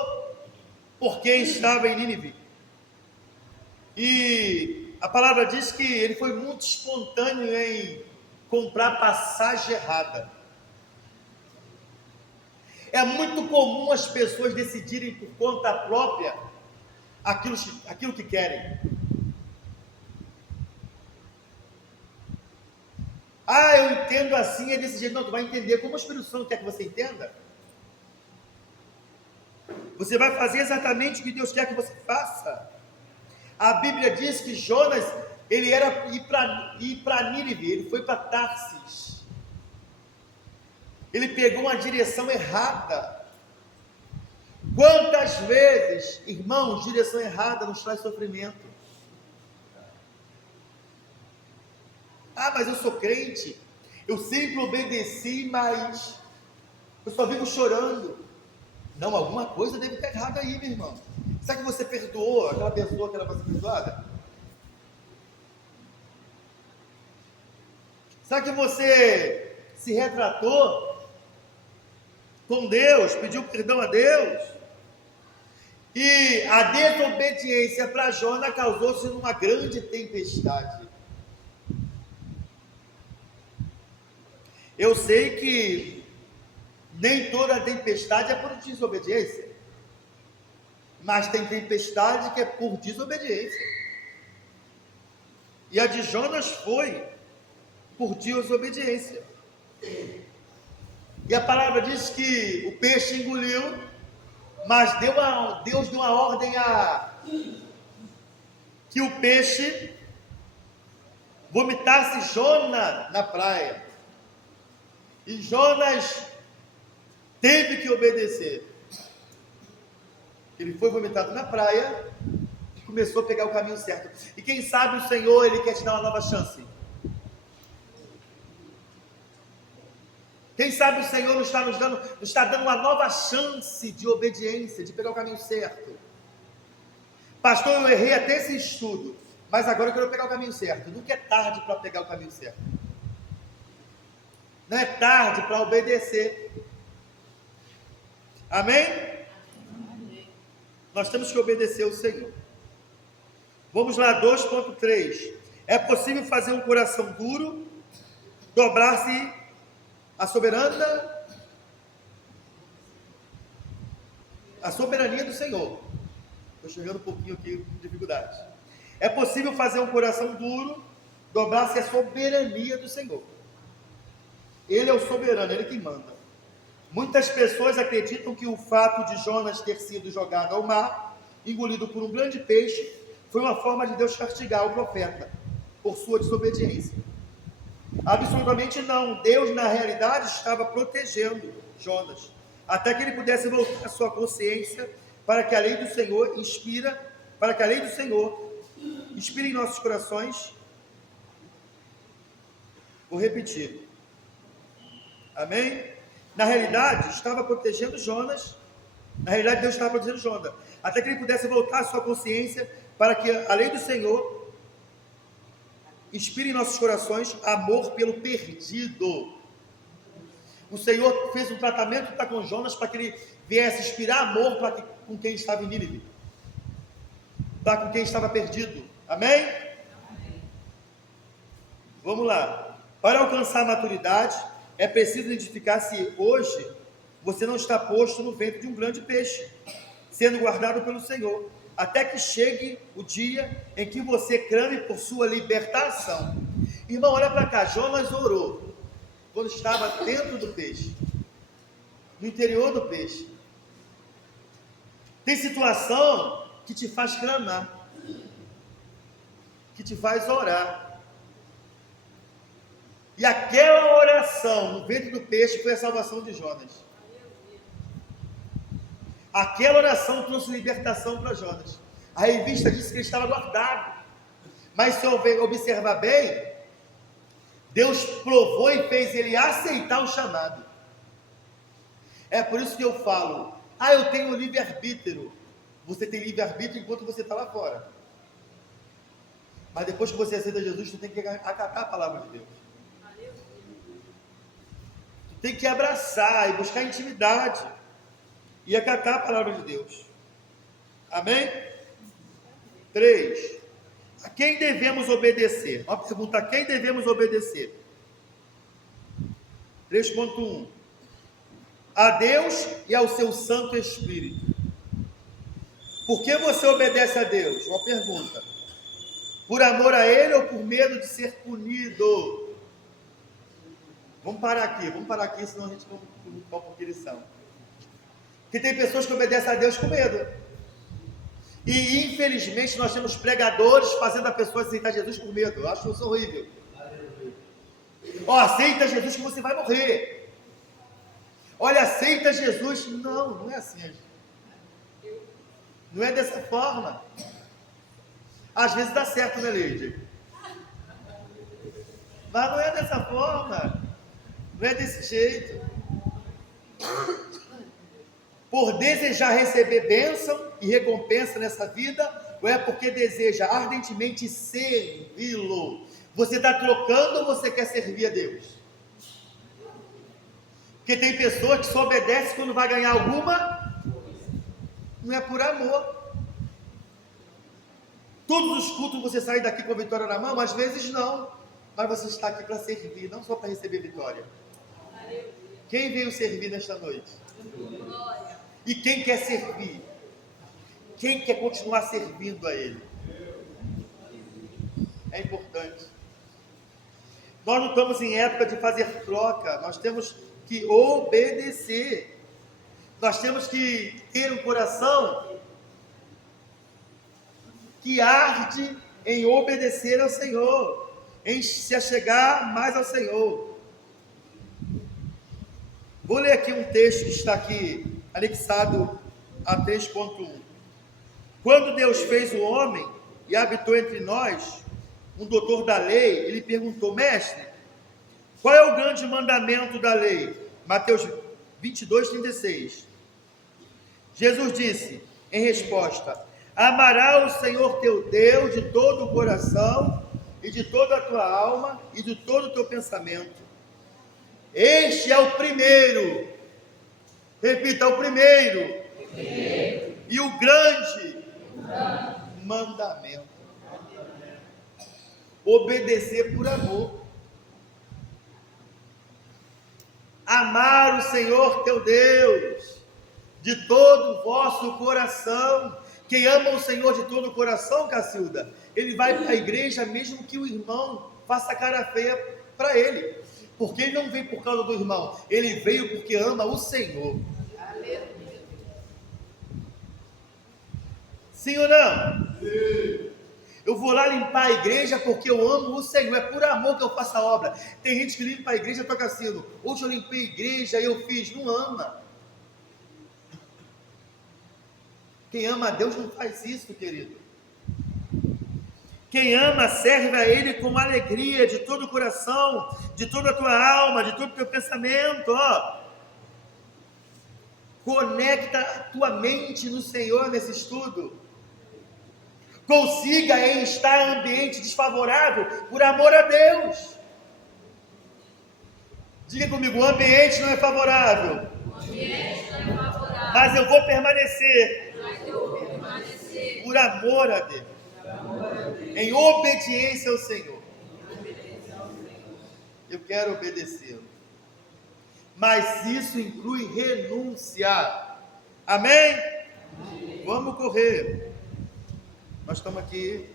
porque estava em Nínive. E a palavra diz que ele foi muito espontâneo em comprar passagem errada. É muito comum as pessoas decidirem por conta própria aquilo que querem. Ah, eu entendo assim, é desse jeito. Não, tu vai entender como o Espírito Santo quer que você entenda. Você vai fazer exatamente o que Deus quer que você faça. A Bíblia diz que Jonas, ele era ir para Nínive, ele foi para Tarsis. Ele pegou uma direção errada. Quantas vezes, irmãos, direção errada nos traz sofrimento? Ah, mas eu sou crente, eu sempre obedeci, mas eu só vivo chorando. Não, alguma coisa deve estar errada aí, meu irmão. Será que você perdoou aquela pessoa que era para ser perdoada? Será que você se retratou com Deus, pediu perdão a Deus? E a desobediência para Jonas causou-se numa grande tempestade. Eu sei que nem toda tempestade é por desobediência, mas tem tempestade que é por desobediência. E a de Jonas foi por desobediência. E a palavra diz que o peixe engoliu, mas Deus deu uma ordem que o peixe vomitasse Jonas na praia. E Jonas teve que obedecer. Ele foi vomitado na praia e começou a pegar o caminho certo. E quem sabe o Senhor, Ele quer te dar uma nova chance. Quem sabe o Senhor nos está dando uma nova chance de obediência, de pegar o caminho certo. Pastor, eu errei até esse estudo, mas agora eu quero pegar o caminho certo. Nunca é tarde para pegar o caminho certo. Não é tarde para obedecer. Amém? Nós temos que obedecer ao Senhor. Vamos lá, 2.3. É possível fazer um coração duro dobrar-se a soberania do Senhor. Estou chegando um pouquinho aqui com dificuldade. É possível fazer um coração duro dobrar-se a soberania do Senhor. Ele é o soberano, Ele quem manda. Muitas pessoas acreditam que o fato de Jonas ter sido jogado ao mar, engolido por um grande peixe, foi uma forma de Deus castigar o profeta por sua desobediência. Absolutamente não. Deus, na realidade, estava protegendo Jonas, até que ele pudesse voltar à sua consciência, para que a lei do Senhor inspire em nossos corações. Vou repetir. Amém? Na realidade, estava protegendo Jonas. Na realidade, Deus estava protegendo Jonas, até que ele pudesse voltar à sua consciência, para que a lei do Senhor inspire em nossos corações amor pelo perdido. O Senhor fez um tratamento para com Jonas, para que ele viesse inspirar amor com quem estava em Nínive, para com quem estava perdido. Amém? Vamos lá. Para alcançar a maturidade, é preciso identificar se hoje você não está posto no ventre de um grande peixe, sendo guardado pelo Senhor, até que chegue o dia em que você clame por sua libertação. Irmão, olha para cá. Jonas orou quando estava dentro do peixe, no interior do peixe. Tem situação que te faz clamar, que te faz orar. E aquela oração no ventre do peixe foi a salvação de Jonas. Aquela oração trouxe libertação para Jonas. A revista disse que ele estava guardado. Mas se eu observar bem, Deus provou e fez ele aceitar o chamado. É por isso que eu falo, eu tenho livre-arbítrio. Você tem livre-arbítrio enquanto você está lá fora. Mas depois que você aceita Jesus, tu tem que acatar a palavra de Deus. Tu tem que abraçar e buscar intimidade e acatar a palavra de Deus. Amém? 3. A quem devemos obedecer? Uma pergunta: a quem devemos obedecer? 3.1. A Deus e ao seu Santo Espírito. Por que você obedece a Deus? Uma pergunta. Por amor a Ele ou por medo de ser punido? Vamos parar aqui, senão a gente não vai por que eles são. Porque tem pessoas que obedecem a Deus com medo. E infelizmente nós temos pregadores fazendo a pessoa aceitar Jesus por medo. Eu acho isso horrível. Aceita Jesus que você vai morrer. Olha, aceita Jesus. Não é assim. Não é dessa forma. Às vezes dá certo, né, Leide? Mas não é dessa forma. Não é desse jeito. Por desejar receber bênção e recompensa nessa vida, ou é porque deseja ardentemente servi-lo? Você está trocando ou você quer servir a Deus? Porque tem pessoas que só obedecem quando vai ganhar alguma, não é por amor. Todos os cultos você sai daqui com a vitória na mão, às vezes não, mas você está aqui para servir, não só para receber vitória. Quem veio servir nesta noite? E quem quer servir? Quem quer continuar servindo a Ele? É importante. Nós não estamos em época de fazer troca, nós temos que obedecer. Nós temos que ter um coração que arde em obedecer ao Senhor, em se achegar mais ao Senhor. Vou ler aqui um texto que está aqui anexado a 3.1. Quando Deus fez o homem e habitou entre nós, um doutor da lei, ele perguntou: mestre, qual é o grande mandamento da lei? Mateus 22:36. Jesus disse em resposta: amarás o Senhor teu Deus de todo o coração e de toda a tua alma e de todo o teu pensamento. Este é o primeiro. Repita: o primeiro. E o grande mandamento. Obedecer por amor. Amar o Senhor teu Deus de todo o vosso coração. Quem ama o Senhor de todo o coração, Cacilda, ele vai para a igreja mesmo que o irmão faça cara feia para ele, porque ele não veio por causa do irmão, ele veio porque ama o Senhor. Sim ou não? Sim. Eu vou lá limpar a igreja porque eu amo o Senhor, é por amor que eu faço a obra. Tem gente que limpa a igreja e toca assim: hoje eu limpei a igreja e eu fiz. Não ama. Quem ama a Deus não faz isso, querido. Quem ama serve a Ele com alegria, de todo o coração, de toda a tua alma, de todo o teu pensamento. Conecta a tua mente no Senhor nesse estudo. Consiga em estar em ambiente desfavorável por amor a Deus. Diga comigo: o ambiente não é favorável. Mas eu vou permanecer. Por amor a Deus. Em obediência ao Senhor. Eu quero obedecê-lo. Mas isso inclui renúncia. Amém? Vamos correr. Nós estamos aqui.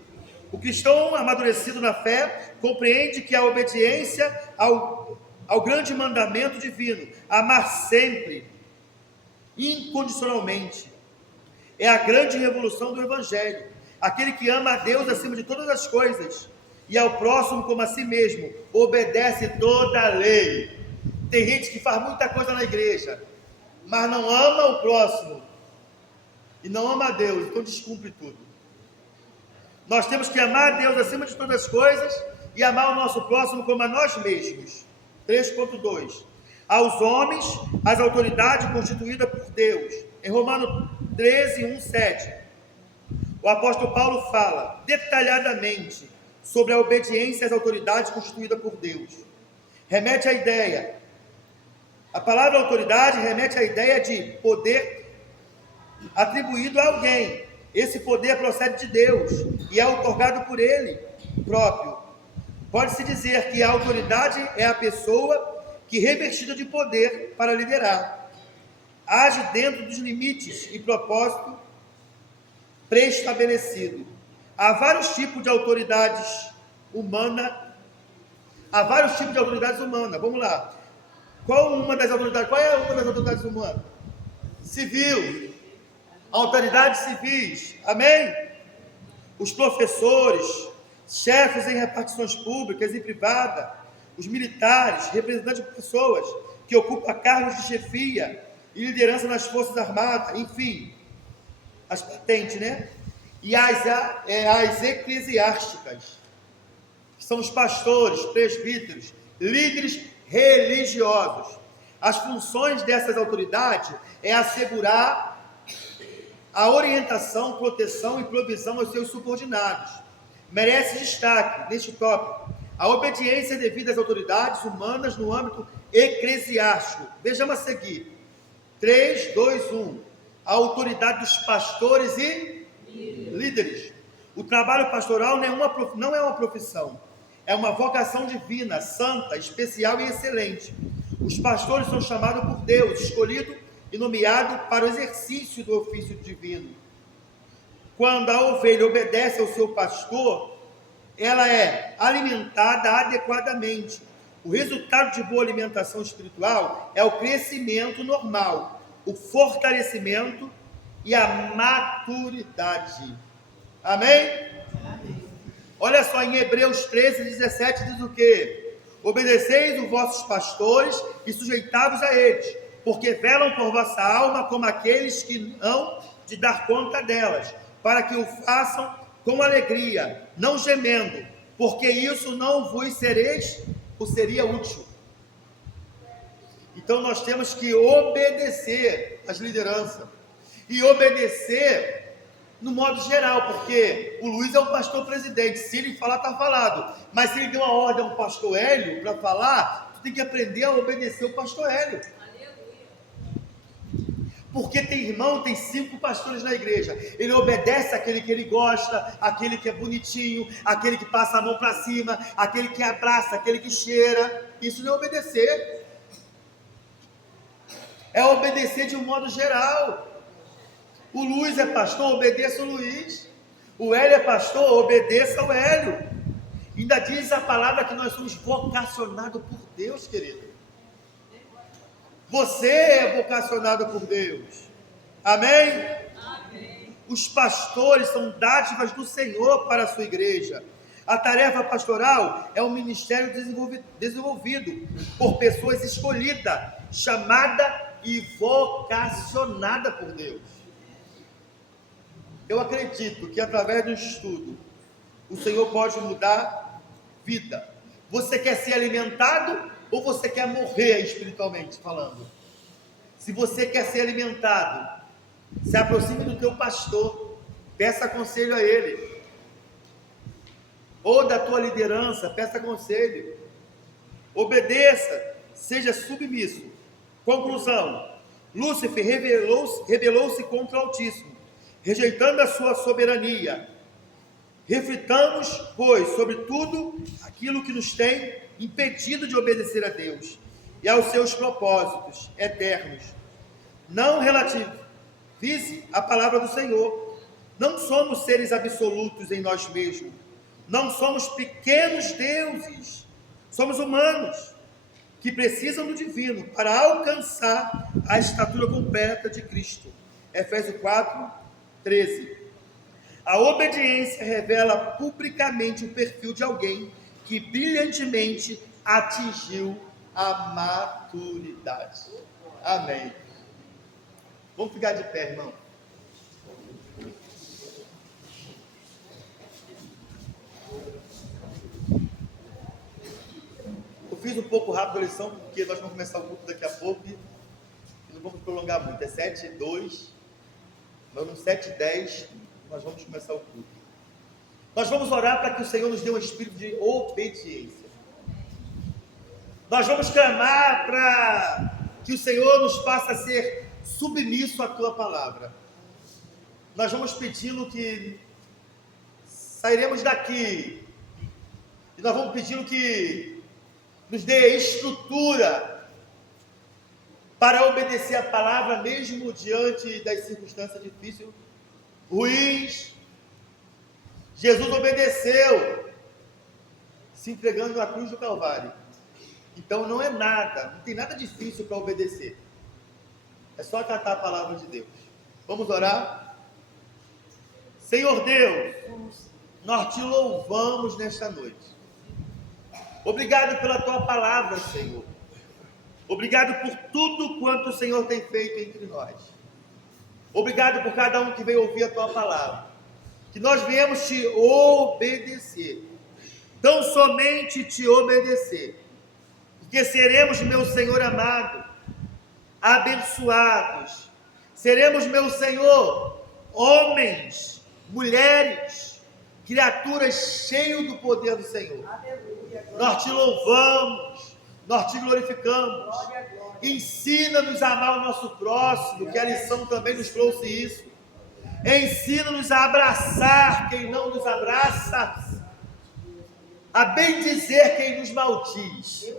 O cristão amadurecido na fé compreende que a obediência ao grande mandamento divino, amar sempre, incondicionalmente, é a grande revolução do Evangelho. Aquele que ama a Deus acima de todas as coisas e ao próximo como a si mesmo, obedece toda a lei. Tem gente que faz muita coisa na igreja, mas não ama o próximo e não ama a Deus, então descumpre tudo. Nós temos que amar a Deus acima de todas as coisas e amar o nosso próximo como a nós mesmos. 3.2. Aos homens, as autoridades constituídas por Deus. Em Romanos 13:1-7. O apóstolo Paulo fala detalhadamente sobre a obediência às autoridades constituídas por Deus. Remete à ideia. A palavra autoridade remete à ideia de poder atribuído a alguém. Esse poder procede de Deus e é outorgado por Ele próprio. Pode-se dizer que a autoridade é a pessoa que, revestida de poder para liderar, age dentro dos limites e propósito pré-estabelecido. Há vários tipos de autoridades humanas. Vamos lá. Qual é uma das autoridades humanas? Civil. Autoridades civis, amém? Os professores, chefes em repartições públicas e privadas, os militares, representantes de pessoas que ocupam cargos de chefia e liderança nas forças armadas, enfim. as patentes, né? E as eclesiásticas, que são os pastores, presbíteros, líderes religiosos. As funções dessas autoridades é assegurar a orientação, proteção e provisão aos seus subordinados. Merece destaque neste tópico a obediência devida às autoridades humanas no âmbito eclesiástico. Vejamos a seguir. 3, 2, 1. A autoridade dos pastores e líderes. O trabalho pastoral não é uma profissão, é uma vocação divina, santa, especial e excelente. Os pastores são chamados por Deus, escolhidos e nomeados para o exercício do ofício divino. Quando a ovelha obedece ao seu pastor, ela é alimentada adequadamente. O resultado de boa alimentação espiritual é o crescimento normal, o fortalecimento e a maturidade. Amém? Olha só, em Hebreus 13, 17 diz o quê? Obedeceis os vossos pastores e sujeitavos a eles, porque velam por vossa alma como aqueles que hão de dar conta delas, para que o façam com alegria, não gemendo, porque isso não vos seria útil. Então nós temos que obedecer às lideranças, e obedecer no modo geral, porque o Luiz é um pastor presidente, se ele falar, está falado, mas se ele deu uma ordem a um pastor Hélio para falar, tu tem que aprender a obedecer o pastor Hélio. Porque tem irmão, tem 5 pastores na igreja, ele obedece àquele que ele gosta, aquele que é bonitinho, aquele que passa a mão para cima, aquele que abraça, aquele que cheira. Isso não é obedecer, é obedecer de um modo geral. O Luiz é pastor, obedeça o Luiz. O Hélio é pastor, obedeça o Hélio. Ainda diz a palavra que nós somos vocacionados por Deus, querido. Você é vocacionado por Deus. Amém? Amém. Os pastores são dádivas do Senhor para a sua igreja. A tarefa pastoral é um ministério desenvolvido por pessoas escolhidas, chamada e vocacionada por Deus. Eu acredito que através do estudo, o Senhor pode mudar vida. Você quer ser alimentado ou você quer morrer espiritualmente falando? Se você quer ser alimentado, se aproxime do teu pastor, peça conselho a ele. Ou da tua liderança, peça conselho. Obedeça, seja submisso. Conclusão: Lúcifer rebelou-se contra o Altíssimo, rejeitando a sua soberania. Reflitamos, pois, sobre tudo aquilo que nos tem impedido de obedecer a Deus e aos seus propósitos eternos. Não relativize a palavra do Senhor. Não somos seres absolutos em nós mesmos. Não somos pequenos deuses. Somos humanos que precisam do divino para alcançar a estatura completa de Cristo. Efésios 4, 13. A obediência revela publicamente o perfil de alguém que brilhantemente atingiu a maturidade. Amém. Vamos ficar de pé, irmão. Eu fiz um pouco rápido a lição, porque nós vamos começar o culto daqui a pouco e não vamos prolongar muito. É 7:02. No 7:10 nós vamos começar o culto. Nós vamos orar para que o Senhor nos dê um espírito de obediência. Nós vamos clamar para que o Senhor nos faça ser submisso à tua palavra. Nós vamos pedi-lo que sairemos daqui e nós vamos pedi-lo que nos dê estrutura para obedecer a palavra mesmo diante das circunstâncias difíceis, ruins. Jesus obedeceu, se entregando na cruz do Calvário. Então não é nada, não tem nada difícil para obedecer. É só acatar a palavra de Deus. Vamos orar? Senhor Deus, nós te louvamos nesta noite. Obrigado pela tua palavra, Senhor. Obrigado por tudo quanto o Senhor tem feito entre nós. Obrigado por cada um que veio ouvir a tua palavra. Que nós viemos te obedecer. Tão somente te obedecer. Porque seremos, meu Senhor amado, abençoados. Seremos, meu Senhor, homens, mulheres, criaturas cheias do poder do Senhor. Nós te louvamos, nós te glorificamos. Ensina-nos a amar o nosso próximo, que a lição também nos trouxe isso. Ensina-nos a abraçar quem não nos abraça, a bendizer quem nos maldiz.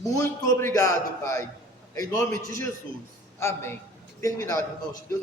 Muito obrigado, Pai. Em nome de Jesus. Amém. Terminado, irmãos. Deus